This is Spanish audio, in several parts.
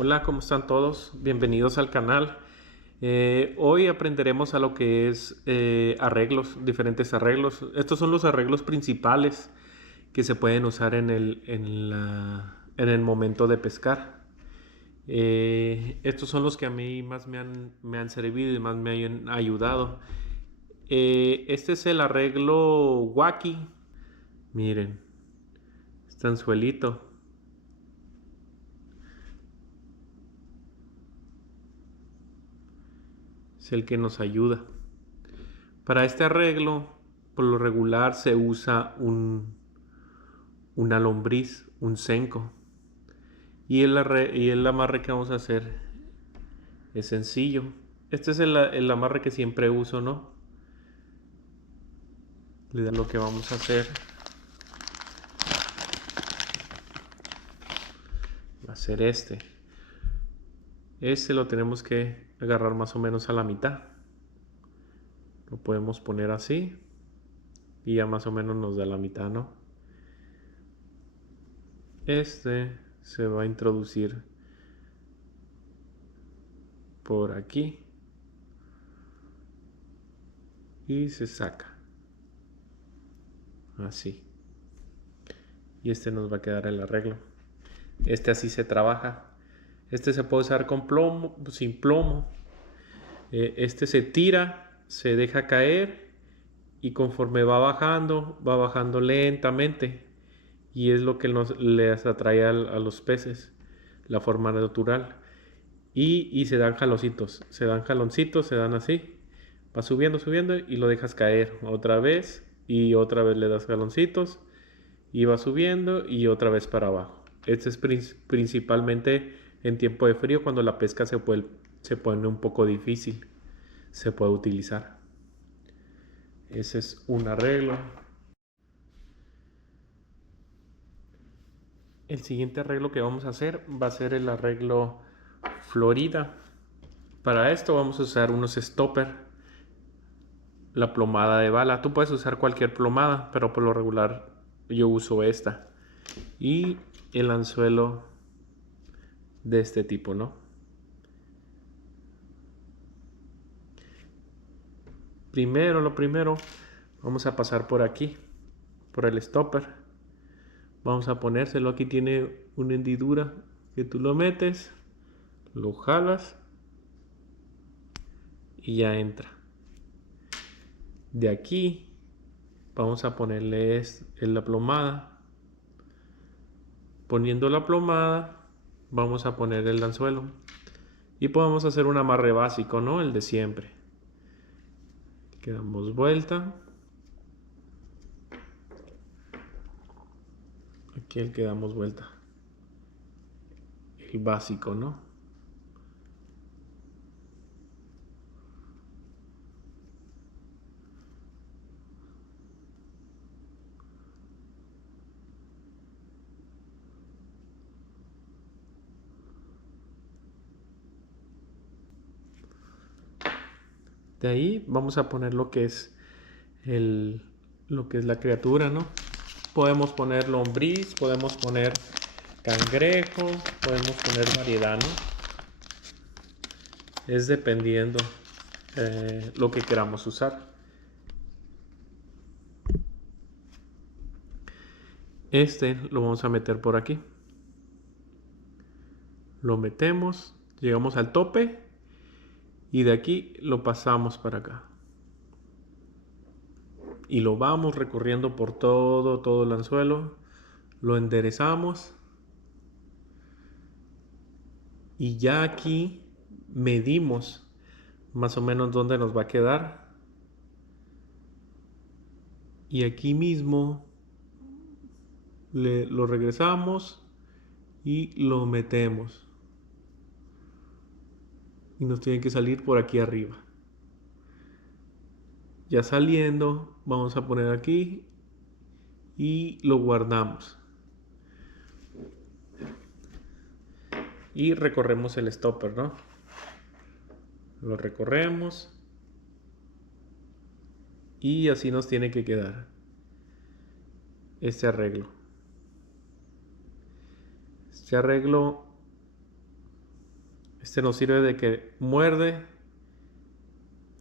Hola, ¿cómo están todos? Bienvenidos al canal. Hoy aprenderemos a lo que es arreglos, diferentes arreglos. Estos son los arreglos principales que se pueden usar en el momento de pescar. Estos son los que a mí más me han servido y más me han ayudado. Este es el arreglo Wacky. Miren, está anzuelito. Es el que nos ayuda. Para este arreglo, por lo regular se usa una lombriz, un cenco. Y el amarre que vamos a hacer es sencillo. Este es el amarre que siempre uso, ¿no? Lo que vamos a hacer va a ser este. Este lo tenemos que agarrar más o menos a la mitad. Lo podemos poner así y ya más o menos nos da la mitad, ¿no? Este se va a introducir por aquí y se saca así, y este nos va a quedar el arreglo. Este así se trabaja. Este se puede usar con plomo, sin plomo. Este se tira, se deja caer y conforme va bajando lentamente, y es lo que les atrae a los peces, la forma natural. Y se dan jaloncitos, se dan así, va subiendo, subiendo y lo dejas caer otra vez y otra vez le das jaloncitos y va subiendo y otra vez para abajo. Este es principalmente en tiempo de frío, cuando la pesca se pone un poco difícil, se puede utilizar. Ese es un arreglo. El siguiente arreglo que vamos a hacer va a ser el arreglo Florida. Para esto vamos a usar unos stopper, la plomada de bala. Tú puedes usar cualquier plomada, pero por lo regular yo uso esta. Y el anzuelo de este tipo, ¿no? Lo primero, vamos a pasar por aquí, por el stopper. Vamos a ponérselo. Aquí tiene una hendidura que tú lo metes, lo jalas y ya entra. De aquí vamos a ponerle en la plomada. Poniendo la plomada, vamos a poner el anzuelo. Y podemos hacer un amarre básico, ¿no? El de siempre. Que damos vuelta. Aquí el que damos vuelta. El básico, ¿no? De ahí vamos a poner lo que es lo que es la criatura, ¿no? Podemos poner lombriz, podemos poner cangrejo, podemos poner variedad, ¿no? Es dependiendo lo que queramos usar. Este lo vamos a meter por aquí. Lo metemos, llegamos al tope y de aquí lo pasamos para acá. Y lo vamos recorriendo por todo el anzuelo. Lo enderezamos. Y ya aquí medimos más o menos dónde nos va a quedar. Y aquí mismo lo regresamos y lo metemos. Y nos tiene que salir por aquí arriba. Ya saliendo, vamos a poner aquí y lo guardamos. Y recorremos el stopper, ¿no? Lo recorremos. Y así nos tiene que quedar este arreglo. Este arreglo Este nos sirve de que muerde,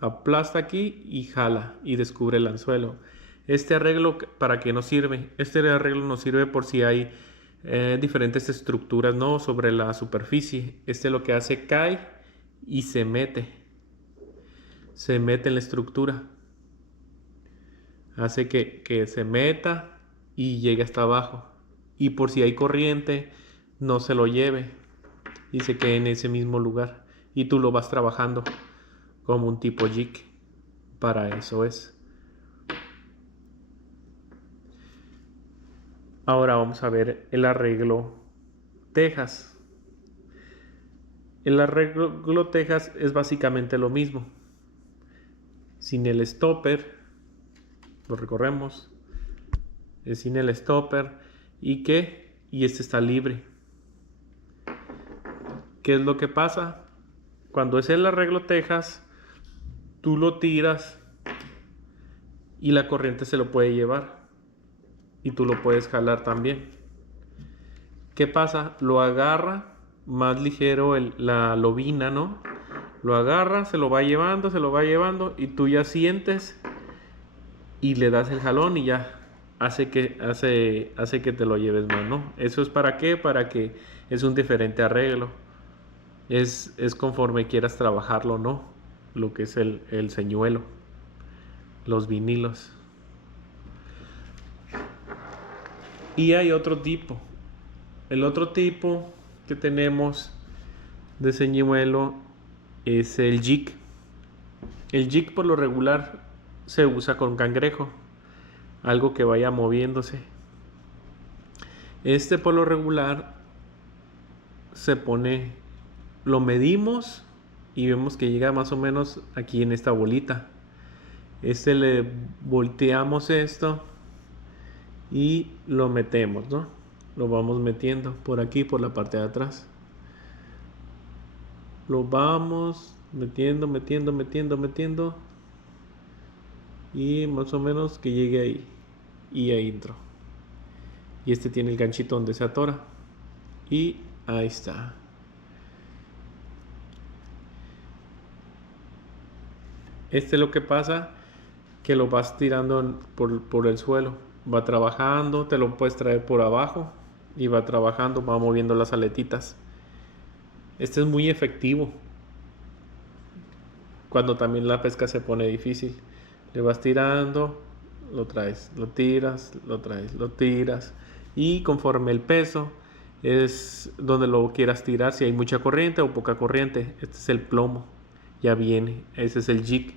aplasta aquí y jala y descubre el anzuelo. Este arreglo, ¿para qué nos sirve? Este arreglo nos sirve por si hay diferentes estructuras, ¿no?, sobre la superficie. Este lo que hace, cae y se mete en la estructura. Hace que se meta y llegue hasta abajo. Y por si hay corriente, no se lo lleve y se quede en ese mismo lugar. Y tú lo vas trabajando como un tipo jig. Para eso es. Ahora vamos a ver el arreglo tejas. El arreglo tejas es básicamente lo mismo. Sin el stopper, lo recorremos. Es sin el stopper. ¿Y qué? Y este está libre. ¿Qué es lo que pasa? Cuando es el arreglo tejas, tú lo tiras y la corriente se lo puede llevar. Y tú lo puedes jalar también. ¿Qué pasa? Lo agarra más ligero la lobina, ¿no? Lo agarra, se lo va llevando y tú ya sientes y le das el jalón y ya hace que te lo lleves más, ¿no? ¿Eso es para qué? Para que es un diferente arreglo. Es conforme quieras trabajarlo, ¿no? Lo que es el señuelo, los vinilos. Y hay otro tipo. El otro tipo que tenemos de señuelo es el jig. El jig por lo regular se usa con cangrejo, algo que vaya moviéndose. Este por lo regular se pone, lo medimos y vemos que llega más o menos aquí en esta bolita. Le volteamos esto y lo metemos, ¿no? Lo vamos metiendo por aquí, por la parte de atrás. Lo vamos metiendo y más o menos que llegue ahí y ahí entró. Y este tiene el ganchito donde se atora y ahí está. Este lo que pasa que lo vas tirando por el suelo, va trabajando, te lo puedes traer por abajo y va trabajando, va moviendo las aletitas. Este es muy efectivo cuando también la pesca se pone difícil. Le vas tirando, lo traes, lo tiras, lo traes, lo tiras. Y conforme el peso es donde lo quieras tirar, si hay mucha corriente o poca corriente. Este es el plomo, ya viene. Ese es el jig,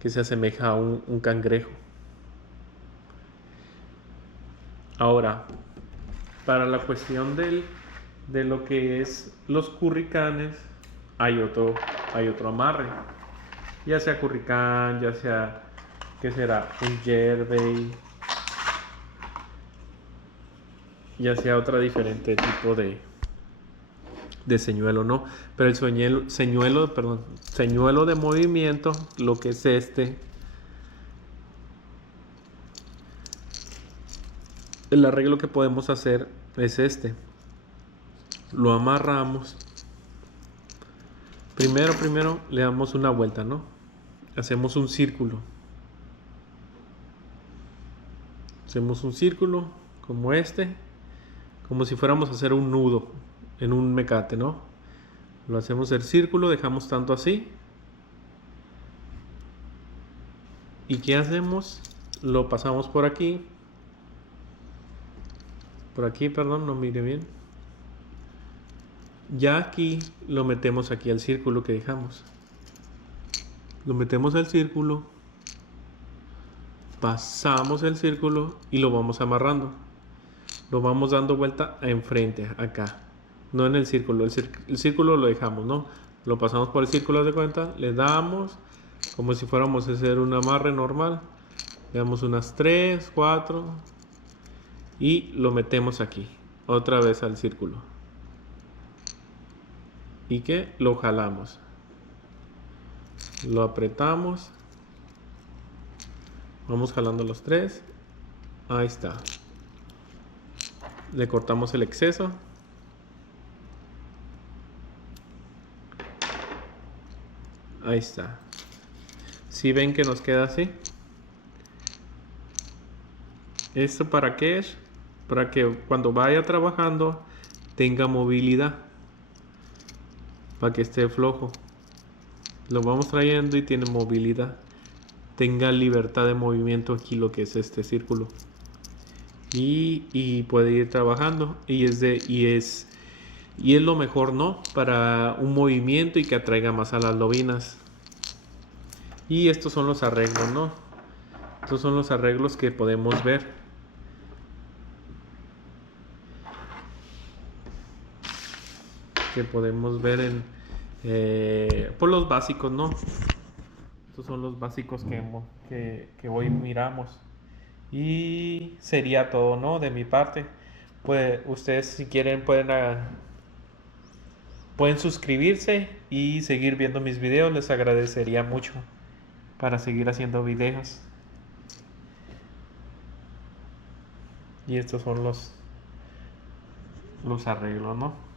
que se asemeja a un cangrejo. Ahora, para la cuestión de lo que es los curricanes, hay otro amarre. Ya sea curricán, ya sea, ¿qué será? Un yerbey, ya sea otra diferente tipo de señuelo, ¿no? Pero el señuelo de movimiento, lo que es el arreglo que podemos hacer es este. Lo amarramos. Primero le damos una vuelta, ¿no? Hacemos un círculo. Hacemos un círculo como este, como si fuéramos a hacer un nudo en un mecate, ¿no? Lo hacemos el círculo, dejamos tanto así. ¿Y qué hacemos? Lo pasamos por aquí. Por aquí, perdón, no mire bien. Ya aquí lo metemos aquí al círculo que dejamos. Lo metemos al círculo. Pasamos el círculo y lo vamos amarrando. Lo vamos dando vuelta enfrente, acá. No en el círculo. El círculo lo dejamos, ¿no? Lo pasamos por el círculo de cuenta. Le damos como si fuéramos a hacer un amarre normal. Le damos unas 3, 4. Y lo metemos aquí. Otra vez al círculo. Y que lo jalamos. Lo apretamos. Vamos jalando los 3. Ahí está. Le cortamos el exceso. Ahí está. Si ven que nos queda así. ¿Esto para qué es? Para que cuando vaya trabajando tenga movilidad. Para que esté flojo. Lo vamos trayendo y tiene movilidad. Tenga libertad de movimiento aquí, lo que es este círculo. Y puede ir trabajando. Y es lo mejor, ¿no? Para un movimiento y que atraiga más a las lobinas. Y estos son los arreglos, ¿no? Estos son los arreglos que podemos ver. Por los básicos, ¿no? Estos son los básicos que hoy miramos. Y sería todo, ¿no? De mi parte. Pues ustedes si quieren pueden suscribirse y seguir viendo mis videos. Les agradecería mucho para seguir haciendo videos. Y estos son los arreglos, ¿no?